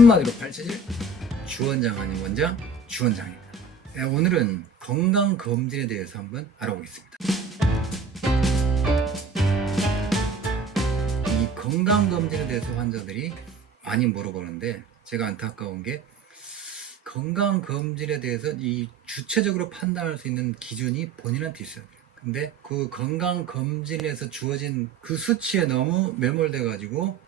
한마디로 발치질 주원장 아닌 원장 주원장입니다. 오늘은 건강검진에 대해서 한번 알아보겠습니다. 이 건강검진에 대해서 환자들이 많이 물어보는데 제가 안타까운 게 건강검진에 대해서 이 주체적으로 판단할 수 있는 기준이 본인한테 있어요. 근데 그 건강검진에서 주어진 그 수치에 너무 매몰돼 가지고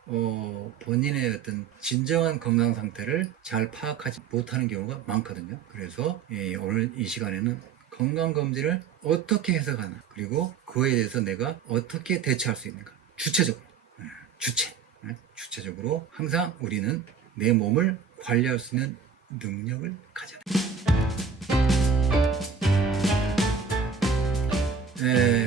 본인의 어떤 진정한 건강 상태를 잘 파악하지 못하는 경우가 많거든요. 그래서 오늘 이 시간에는 건강검진을 어떻게 해석하나, 그리고 그에 대해서 내가 어떻게 대처할 수 있는가, 주체적으로 주체적으로 항상 우리는 내 몸을 관리할 수 있는 능력을 가져야 됩니다.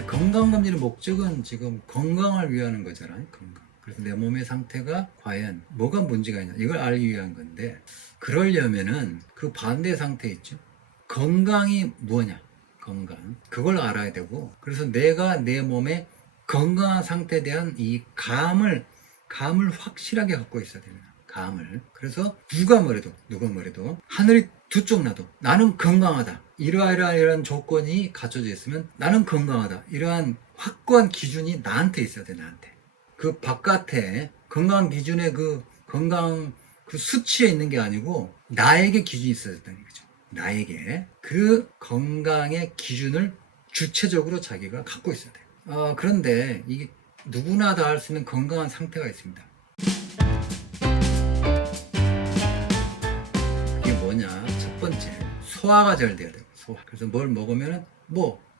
건강검진의 목적은 지금 건강을 위하는 거잖아요. 건강. 그래서 내 몸의 상태가 과연 뭐가 문제가 있냐, 이걸 알기 위한 건데, 그러려면은 그 반대 상태 있죠. 건강이 뭐냐, 건강. 그걸 알아야 되고, 그래서 내가 내 몸의 건강한 상태에 대한 이 감을 확실하게 갖고 있어야 됩니다. 감을. 그래서 누가 뭐래도 하늘이 두 쪽 나도 나는 건강하다, 이러한 조건이 갖춰져 있으면 나는 건강하다, 이러한 확고한 기준이 나한테 있어야 돼. 나한테. 그 바깥에 건강 기준의 그 건강 그 수치에 있는 게 아니고 나에게 기준이 있어야 된다는 거죠. 나에게 그 건강의 기준을 주체적으로 자기가 갖고 있어야 돼요. 그런데 이게 누구나 다 할 수 있는 건강한 상태가 있습니다. 그게 뭐냐? 첫 번째, 소화가 잘 돼야 돼요. 소화. 그래서 뭘 먹으면은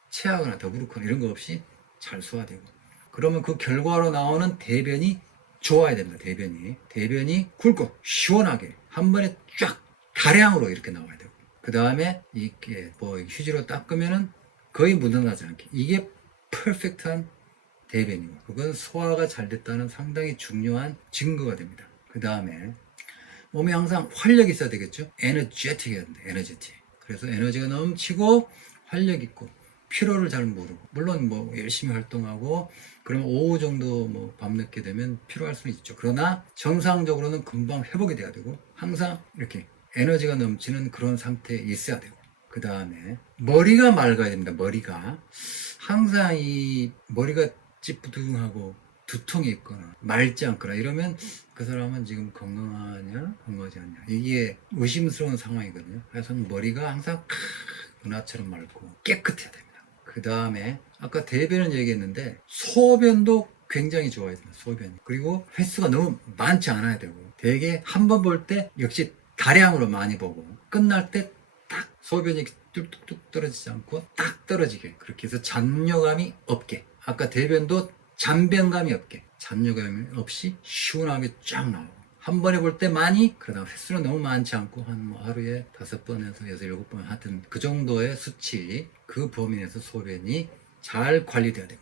체하거나 더부룩거나 이런 거 없이 잘 소화되고, 그러면 그 결과로 나오는 대변이 좋아야 됩니다. 대변이 굵고 시원하게 한 번에 쫙 다량으로 이렇게 나와야 되고, 그 다음에 이렇게 휴지로 닦으면은 거의 묻어나지 않게, 이게 퍼펙트한 대변이고, 그건 소화가 잘 됐다는 상당히 중요한 증거가 됩니다. 그 다음에 몸에 항상 활력이 있어야 되겠죠. 에너제틱 해야 된다. 에너제틱. 그래서 에너지가 넘치고 활력 있고 피로를 잘 모르고, 물론 열심히 활동하고 그러면 오후 정도 밤늦게 되면 피로할 수는 있죠. 그러나 정상적으로는 금방 회복이 돼야 되고, 항상 이렇게 에너지가 넘치는 그런 상태에 있어야 되고, 그 다음에 머리가 맑아야 됩니다. 머리가 항상 이 머리가 찌뿌둥하고 두통이 있거나 맑지 않거나 이러면 그 사람은 지금 건강하냐 건강하지 않냐, 이게 의심스러운 상황이거든요. 그래서 머리가 항상 은하처럼 맑고 깨끗해야 됩니다. 그 다음에 아까 대변을 얘기했는데 소변도 굉장히 좋아야 됩니다. 소변이. 그리고 횟수가 너무 많지 않아야 되고, 되게 한 번 볼 때 역시 다량으로 많이 보고, 끝날 때 딱 소변이 뚝뚝뚝 떨어지지 않고 딱 떨어지게, 그렇게 해서 잔여감이 없게, 아까 대변도 잔변감이 없게, 잔여감이 없이 시원하게 쫙 나오고, 한 번에 볼 때 많이, 그러다 횟수는 너무 많지 않고 한 하루에 5번에서 6, 7번, 하여튼 그 정도의 수치, 그 범위 내에서 소변이 잘 관리돼야 되고,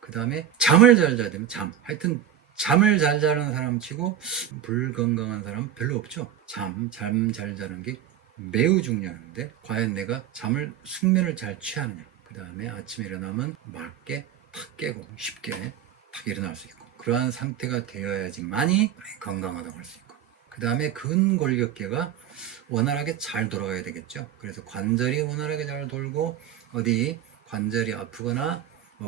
그 다음에 잠을 잘 자야 되면 하여튼 잠을 잘 자는 사람 치고 불건강한 사람은 별로 없죠. 잠 잘 자는 게 매우 중요한데, 과연 내가 숙면을 잘 취하느냐, 그 다음에 아침에 일어나면 맑게 탁 깨고 쉽게 탁 일어날 수 있고, 그러한 상태가 되어야지만이 건강하다고 할 수 있고, 그 다음에 근골격계가 원활하게 잘 돌아가야 되겠죠. 그래서 관절이 원활하게 잘 돌고, 어디 관절이 아프거나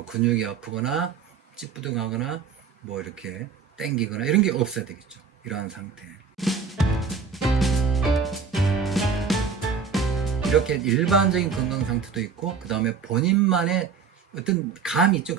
근육이 아프거나 찌뿌둥하거나 이렇게 땡기거나 이런 게 없어야 되겠죠. 이러한 상태. 이렇게 일반적인 건강 상태도 있고, 그 다음에 본인만의 어떤 감이 있죠.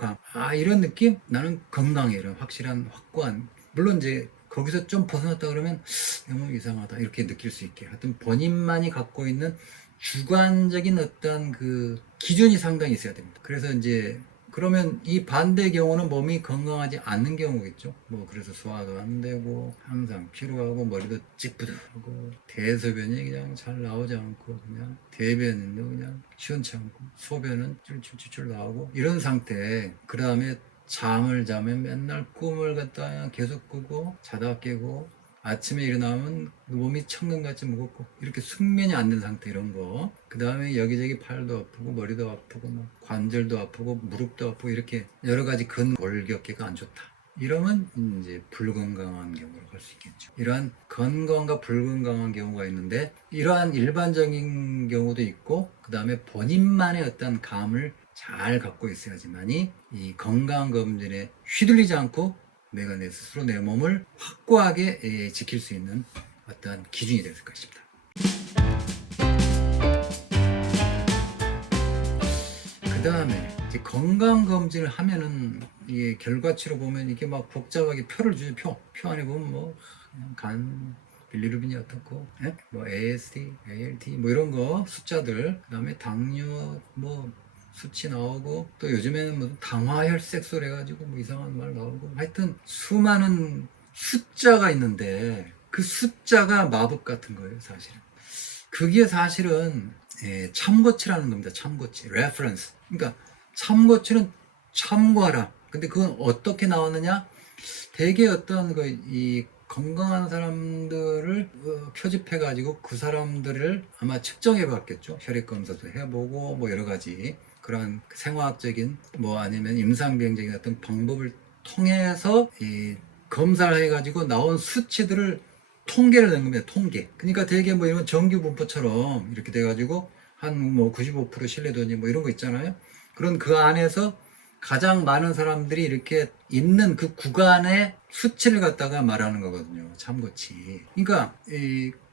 이런 느낌? 나는 건강해. 이런 확실한, 확고한. 물론 이제 거기서 좀 벗어났다 그러면 너무 이상하다, 이렇게 느낄 수 있게. 하여튼 본인만이 갖고 있는 주관적인 어떤 그 기준이 상당히 있어야 됩니다. 그래서 이제 그러면 이 반대의 경우는 몸이 건강하지 않는 경우겠죠. 그래서 소화도 안 되고 항상 피로하고 머리도 찌뿌둥하고 대소변이 그냥 잘 나오지 않고, 그냥 대변도 그냥 시원치 않고 소변은 쫄쫄쫄 나오고, 이런 상태. 그 다음에 잠을 자면 맨날 꿈을 갖다 계속 꾸고 자다 깨고, 아침에 일어나면 몸이 천근같이 무겁고 이렇게 숙면이 안 된 상태, 이런 거. 그 다음에 여기저기 팔도 아프고 머리도 아프고 관절도 아프고 무릎도 아프고, 이렇게 여러 가지 근골격계가 안 좋다. 이러면 이제 불건강한 경우로 갈 수 있겠죠. 이러한 건강과 불건강한 경우가 있는데 이러한 일반적인 경우도 있고 그 다음에 본인만의 어떤 감을 잘 갖고 있어야지만이 이 건강검진에 휘둘리지 않고 내가 내 스스로 내 몸을 확고하게 지킬 수 있는 어떤 기준이 될 것입니다. 그 다음에 이제 건강검진을 하면은 이게 결과치로 보면 이게 막 복잡하게 표를 주죠. 표 안에 보면 뭐 그냥 간 빌리루빈이 어떻고, 예? 뭐 AST, ALT 뭐 이런 거 숫자들, 그 다음에 당뇨 뭐 수치 나오고 또 요즘에는 뭐 당화혈색소 해가지고 뭐 이상한 말 나오고 하여튼 수많은 숫자가 있는데 그 숫자가 마법 같은 거예요, 사실은. 그게 사실은 참고치라는 겁니다. 참고치, reference. 그러니까 참고치는 참고하라. 근데 그건 어떻게 나왔느냐? 대개 어떤 이 건강한 사람들을 표집해 가지고 그 사람들을 아마 측정해 봤겠죠. 혈액 검사도 해보고 뭐 여러 가지 그런 생화학적인 뭐 아니면 임상비행적인 어떤 방법을 통해서 이 검사를 해 가지고 나온 수치들을 통계를 낸 겁니다. 통계. 그러니까 대개 뭐 이런 정규 분포처럼 이렇게 돼 가지고 한 뭐 95% 신뢰도니 뭐 이런 거 있잖아요. 그런 그 안에서 가장 많은 사람들이 이렇게 있는 그 구간의 수치를 갖다가 말하는 거거든요. 참고치. 그러니까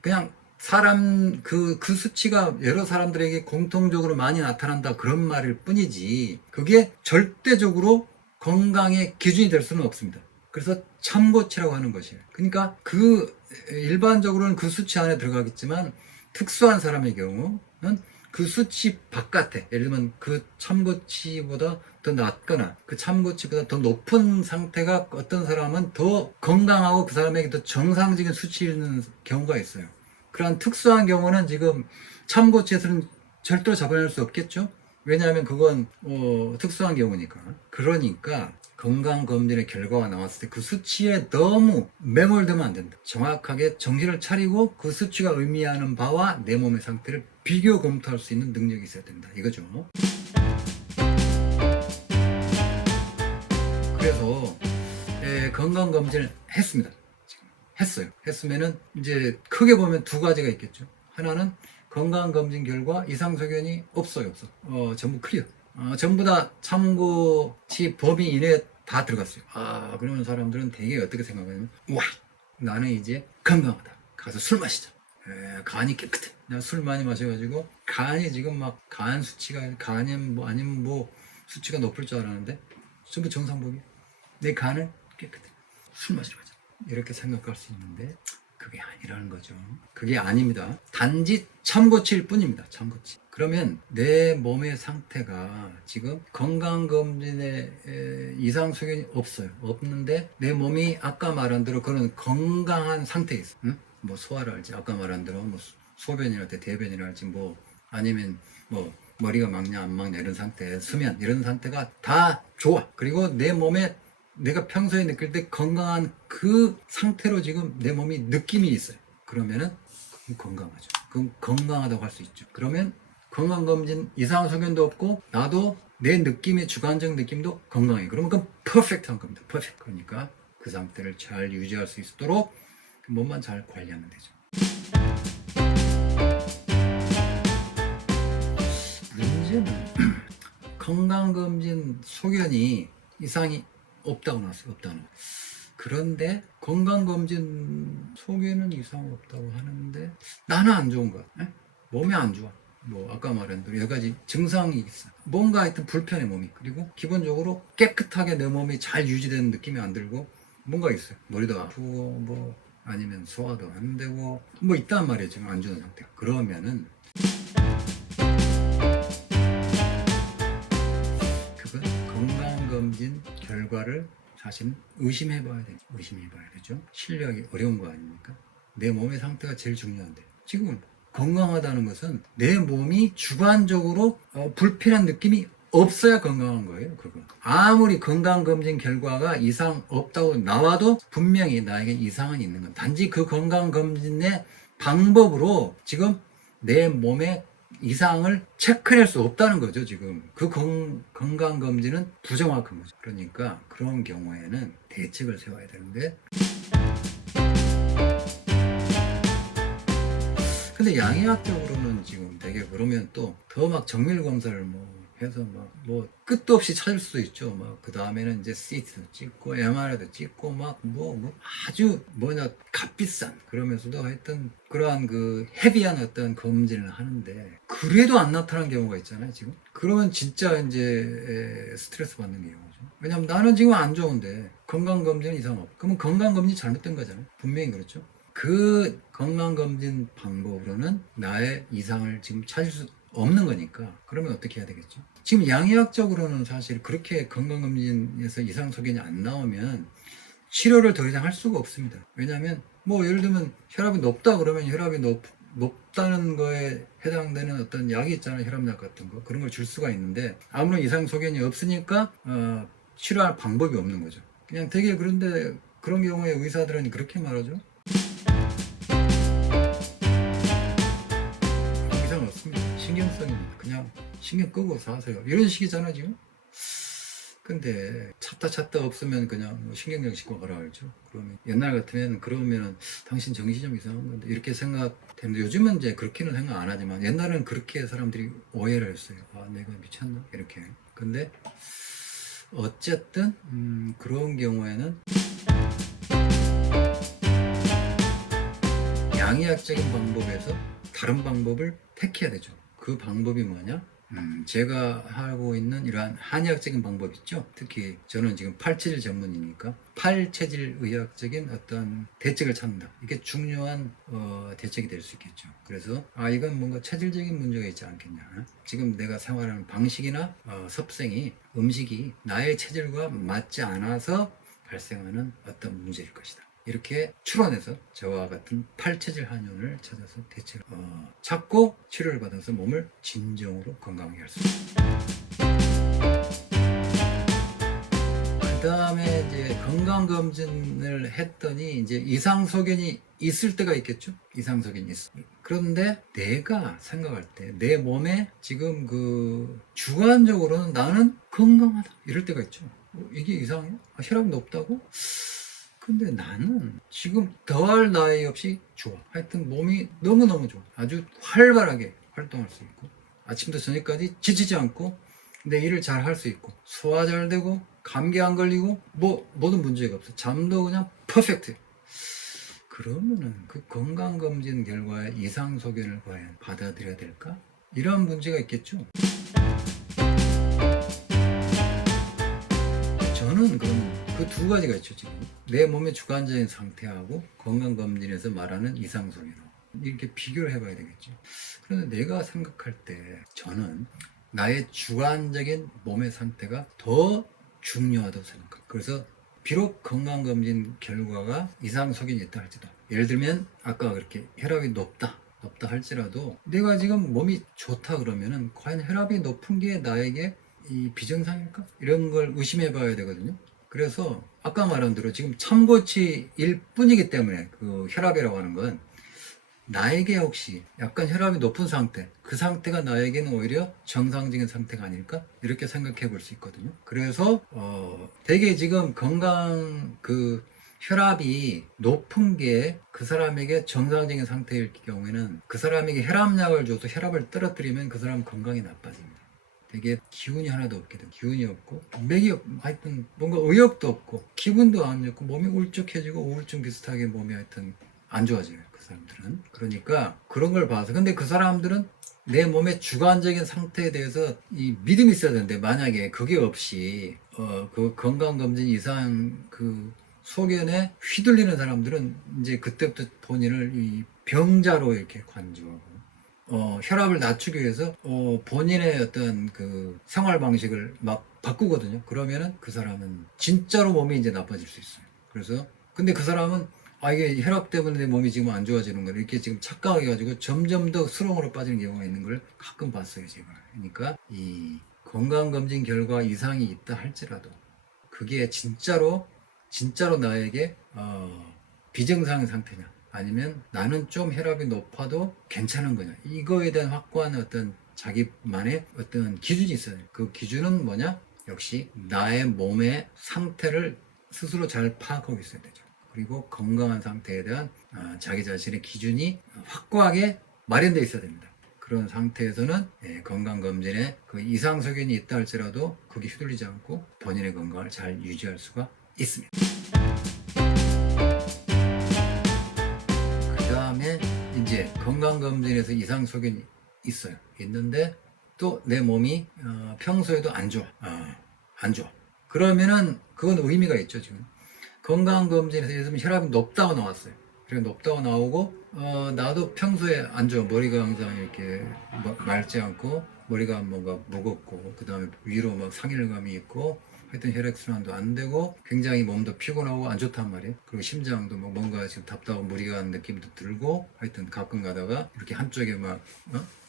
그냥 사람 그 수치가 여러 사람들에게 공통적으로 많이 나타난다 그런 말일 뿐이지 그게 절대적으로 건강의 기준이 될 수는 없습니다. 그래서 참고치라고 하는 것이에요. 그러니까 그 일반적으로는 그 수치 안에 들어가겠지만 특수한 사람의 경우는 그 수치 바깥에 예를 들면 그 참고치보다 더 낮거나 그 참고치보다 더 높은 상태가 어떤 사람은 더 건강하고 그 사람에게 더 정상적인 수치인 경우가 있어요. 그러한 특수한 경우는 지금 참고치에서는 절대로 잡아낼 수 없겠죠. 왜냐하면 그건 특수한 경우니까. 그러니까 건강검진의 결과가 나왔을 때 그 수치에 너무 매몰되면 안 된다. 정확하게 정신을 차리고 그 수치가 의미하는 바와 내 몸의 상태를 비교 검토할 수 있는 능력이 있어야 된다. 이거죠. 그래서 건강검진을 했습니다. 지금 했어요. 했으면은 이제 크게 보면 두 가지가 있겠죠. 하나는 건강검진 결과 이상소견이 없어요. 없어. 전부 클리어. 전부 다 참고치 범위 이내에 다 들어갔어요. 그러면 사람들은 되게 어떻게 생각하냐면 와 나는 이제 건강하다. 가서 술 마시자. 간이 깨끗해. 내가 술 많이 마셔가지고 간이 지금 막 간 수치가 간이 뭐 아니면 뭐 수치가 높을 줄 알았는데 전부 정상범위. 내 간은 깨끗해. 술 마시러 가자. 이렇게 생각할 수 있는데 그게 아니라는 거죠. 그게 아닙니다. 단지 참고치일 뿐입니다. 참고치. 그러면 내 몸의 상태가 지금 건강검진에 이상 소견이 없어요. 없는데 내 몸이 아까 말한 대로 그런 건강한 상태에 있어. 응? 뭐 소화를 할지 아까 말한 대로 뭐 소변이랄지 대변이랄지 뭐 아니면 뭐 머리가 막냐 안 막냐 이런 상태, 수면 이런 상태가 다 좋아. 그리고 내 몸에 내가 평소에 느낄 때 건강한 그 상태로 지금 내 몸이 느낌이 있어요. 그러면은 건강하죠. 그럼 건강하다고 할 수 있죠. 그러면 건강검진 이상한 소견도 없고 나도 내 느낌의 주관적 느낌도 건강해. 그러면 그건 퍼펙트한 겁니다. 퍼펙트. 그러니까 그 상태를 잘 유지할 수 있도록 그 몸만 잘 관리하면 되죠. 문제는 건강검진 소견이 이상이 없다고 나왔어요. 없다고. 그런데 건강검진 소견은 이상 없다고 하는데 나는 안 좋은 거야. 몸이 안 좋아. 뭐 아까 말한 대로 여러 가지 증상이 있어. 뭔가 하여튼 불편해 몸이. 그리고 기본적으로 깨끗하게 내 몸이 잘 유지되는 느낌이 안 들고 뭔가 있어요. 머리도 아프고 뭐 아니면 소화도 안 되고 뭐 있단 말이에요. 지금 안 좋은 상태가. 그러면은 그건 건강검진 결과를 사실 의심해봐야 되죠. 의심해봐야 되죠. 신뢰하기 어려운 거 아닙니까? 내 몸의 상태가 제일 중요한데 지금 건강하다는 것은 내 몸이 주관적으로 불편한 느낌이 없어야 건강한 거예요. 그건 아무리 건강검진 결과가 이상 없다고 나와도 분명히 나에게 이상은 있는 건 단지 그 건강검진의 방법으로 지금 내 몸에 이상을 체크할 수 없다는 거죠. 지금 그 건강검진은 부정확한 거죠. 그러니까 그런 경우에는 대책을 세워야 되는데, 근데 양의학적으로는 지금 되게 그러면 또 더 막 정밀 검사를 뭐 해서 뭐 끝도 없이 찾을 수도 있죠. 막 그 다음에는 이제 CT도 찍고 MRI도 찍고 막 뭐 아주 뭐냐 값비싼 그러면서도 하여튼 그러한 그 헤비한 어떤 검진을 하는데 그래도 안 나타나는 경우가 있잖아요. 지금 그러면 진짜 이제 스트레스 받는 경우죠. 왜냐면 나는 지금 안 좋은데 건강검진은 이상 없고 그러면 건강검진이 잘못된 거잖아요. 분명히 그렇죠. 그 건강검진 방법으로는 나의 이상을 지금 찾을 수 없는 거니까 그러면 어떻게 해야 되겠죠? 지금 양의학적으로는 사실 그렇게 건강검진에서 이상 소견이 안 나오면 치료를 더 이상 할 수가 없습니다. 왜냐하면 뭐 예를 들면 혈압이 높다 그러면 혈압이 높다는 거에 해당되는 어떤 약이 있잖아요. 혈압약 같은 거 그런 걸 줄 수가 있는데 아무런 이상 소견이 없으니까 치료할 방법이 없는 거죠. 그냥 되게 그런데 그런 경우에 의사들은 그렇게 말하죠. 이상 없습니다. 신경성입니다. 그냥 신경 끄고 사세요. 이런 식이잖아 지금. 근데 찾다 없으면 그냥 뭐 신경정신과 가라 알죠. 그러면 옛날 같으면 그러면은 당신 정신이 좀 이상한 건데 이렇게 생각되는데 요즘은 이제 그렇게는 생각 안 하지만 옛날에는 그렇게 사람들이 오해를 했어요. 아 내가 미쳤나 이렇게. 근데 어쨌든 그런 경우에는 양의학적인 방법에서 다른 방법을 택해야 되죠. 그 방법이 뭐냐? 제가 하고 있는 이러한 한의학적인 방법 있죠. 특히 저는 지금 팔체질 전문이니까 팔체질 의학적인 어떤 대책을 찾는다. 이게 중요한 대책이 될 수 있겠죠. 그래서 이건 뭔가 체질적인 문제가 있지 않겠냐. 지금 내가 생활하는 방식이나 섭생이 음식이 나의 체질과 맞지 않아서 발생하는 어떤 문제일 것이다. 이렇게 추론해서 저와 같은 팔체질 한의원을 찾아서 대책을 찾고 치료를 받아서 몸을 진정으로 건강하게 할 수 있습니다. 그 다음에 이제 건강검진을 했더니 이제 이상소견이 있을 때가 있겠죠? 이상소견이 있어. 그런데 내가 생각할 때 내 몸에 지금 그 주관적으로는 나는 건강하다 이럴 때가 있죠. 이게 이상해요? 혈압이 높다고? 근데 나는 지금 더할 나위 없이 좋아. 하여튼 몸이 너무너무 좋아. 아주 활발하게 활동할 수 있고 아침부터 저녁까지 지치지 않고 내 일을 잘 할 수 있고 소화 잘 되고 감기 안 걸리고 뭐 모든 문제가 없어. 잠도 그냥 퍼펙트. 그러면은 그 건강검진 결과에 이상 소견을 과연 받아들여야 될까? 이런 문제가 있겠죠. 저는 그럼 그 두 가지가 있죠. 지금 내 몸의 주관적인 상태하고 건강검진에서 말하는 이상 소견 이렇게 비교를 해봐야 되겠죠. 그런데 내가 생각할 때 저는 나의 주관적인 몸의 상태가 더 중요하다고 생각합니다. 그래서 비록 건강검진 결과가 이상 소견이 있다 할지도 예를 들면 아까 그렇게 혈압이 높다 할지라도 내가 지금 몸이 좋다 그러면은 과연 혈압이 높은 게 나에게 이 비정상일까? 이런 걸 의심해 봐야 되거든요. 그래서 아까 말한 대로 지금 참고치일 뿐이기 때문에 그 혈압이라고 하는 건 나에게 혹시 약간 혈압이 높은 상태, 그 상태가 나에게는 오히려 정상적인 상태가 아닐까? 이렇게 생각해 볼 수 있거든요. 그래서 되게 지금 건강 그 혈압이 높은 게 그 사람에게 정상적인 상태일 경우에는 그 사람에게 혈압약을 줘서 혈압을 떨어뜨리면 그 사람 건강이 나빠집니다. 되게 기운이 하나도 없게 돼요. 기운이 없고 맥이 하여튼 뭔가 의욕도 없고 기분도 안 좋고 몸이 울적해지고 우울증 비슷하게 몸이 하여튼 안 좋아져요. 그 사람들은. 그러니까 그런 걸 봐서 근데 그 사람들은 내 몸의 주관적인 상태에 대해서 이 믿음이 있어야 되는데 만약에 그게 없이 그 건강검진 이상 그 소견에 휘둘리는 사람들은 이제 그때부터 본인을 이 병자로 이렇게 관주하고 혈압을 낮추기 위해서 본인의 어떤 그 생활 방식을 막 바꾸거든요. 그러면은 그 사람은 진짜로 몸이 이제 나빠질 수 있어요. 그래서 근데 그 사람은 이게 혈압 때문에 내 몸이 지금 안 좋아지는 거를 이렇게 지금 착각해가지고 점점 더 수렁으로 빠지는 경우가 있는 걸 가끔 봤어요, 제가. 그러니까 이 건강검진 결과 이상이 있다 할지라도 그게 진짜로 나에게 비정상 상태냐 아니면 나는 좀 혈압이 높아도 괜찮은 거냐, 이거에 대한 확고한 어떤 자기만의 어떤 기준이 있어요. 그 기준은 뭐냐? 역시 나의 몸의 상태를 스스로 잘 파악하고 있어야 되죠. 그리고 건강한 상태에 대한 자기 자신의 기준이 확고하게 마련되어 있어야 됩니다. 그런 상태에서는 건강검진에 그 이상소견이 있다 할지라도 거기 휘둘리지 않고 본인의 건강을 잘 유지할 수가 있습니다. 그 다음에 이제 건강검진에서 이상소견이 있어요. 있는데 또 내 몸이 평소에도 안 좋아. 안 좋아. 그러면은 그건 의미가 있죠. 지금 건강검진에서 예를 들면 혈압이 높다고 나왔어요. 그래서 높다고 나오고 나도 평소에 안 좋아. 머리가 항상 이렇게 맑지 않고 머리가 뭔가 무겁고 그 다음에 위로 막 상일감이 있고 하여튼 혈액순환도 안 되고 굉장히 몸도 피곤하고 안 좋단 말이에요. 그리고 심장도 뭐 뭔가 지금 답답하고 무리가 한 느낌도 들고 하여튼 가끔 가다가 이렇게 한쪽에 막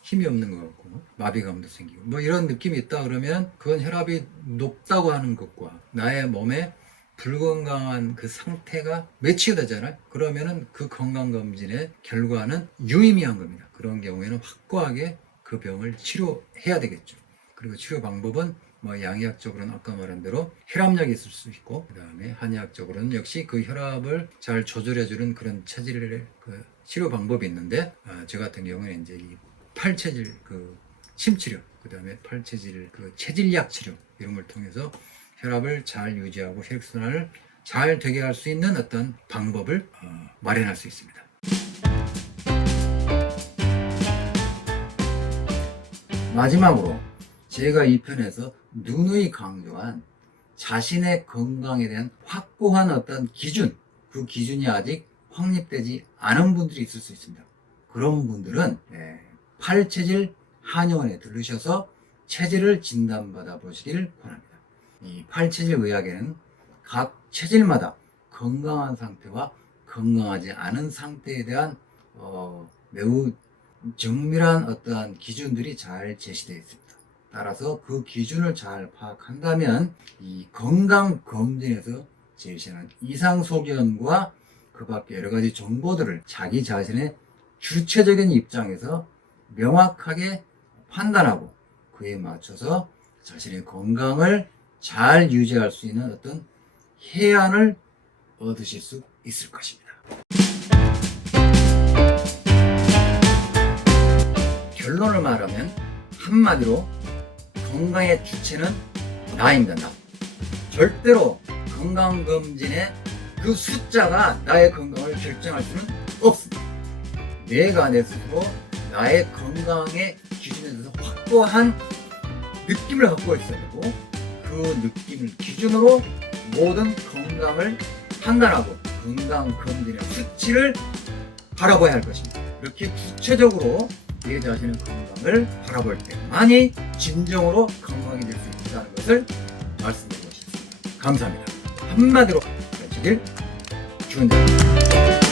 힘이 없는 것 같고 마비감도 생기고 뭐 이런 느낌이 있다 그러면 그건 혈압이 높다고 하는 것과 나의 몸에 불건강한 그 상태가 매치가 되잖아요. 그러면은 그 건강검진의 결과는 유의미한 겁니다. 그런 경우에는 확고하게 그 병을 치료해야 되겠죠. 그리고 치료 방법은 뭐 양의학적으로는 아까 말한 대로 혈압약이 있을 수 있고 그 다음에 한의학적으로는 역시 그 혈압을 잘 조절해주는 그런 체질의 그 치료 방법이 있는데 저 같은 경우는 이제 이 팔체질 그 심치료 그 다음에 팔체질 그 체질약 치료 이런 걸 통해서 혈압을 잘 유지하고 혈액순환을 잘 되게 할 수 있는 어떤 방법을 마련할 수 있습니다. 마지막으로 제가 이 편에서 누누이 강조한 자신의 건강에 대한 확고한 어떤 기준, 그 기준이 아직 확립되지 않은 분들이 있을 수 있습니다. 그런 분들은 팔체질 한의원에 들르셔서 체질을 진단받아 보시길 바랍니다. 이 팔체질 의학에는 각 체질마다 건강한 상태와 건강하지 않은 상태에 대한 매우 정밀한 어떠한 기준들이 잘 제시되어 있습니다. 따라서 그 기준을 잘 파악한다면 이 건강검진에서 제시하는 이상소견과 그 밖에 여러 가지 정보들을 자기 자신의 주체적인 입장에서 명확하게 판단하고 그에 맞춰서 자신의 건강을 잘 유지할 수 있는 어떤 해안을 얻으실 수 있을 것입니다. 결론을 말하면 한마디로 건강의 주체는 나입니다. 나. 절대로 건강검진의 그 숫자가 나의 건강을 결정할 수는 없습니다. 내가 내 스스로 나의 건강의 기준에 대해서 확고한 느낌을 갖고 있어야 되고 그 느낌을 기준으로 모든 건강을 판단하고 건강검진의 수치를 바라봐야 할 것입니다. 이렇게 구체적으로 내 자신의 건강을 바라볼 때만이 진정으로 건강이 될 수 있다는 것을 말씀드리고 싶습니다. 감사합니다. 한마디로 외치길 주은자입니다.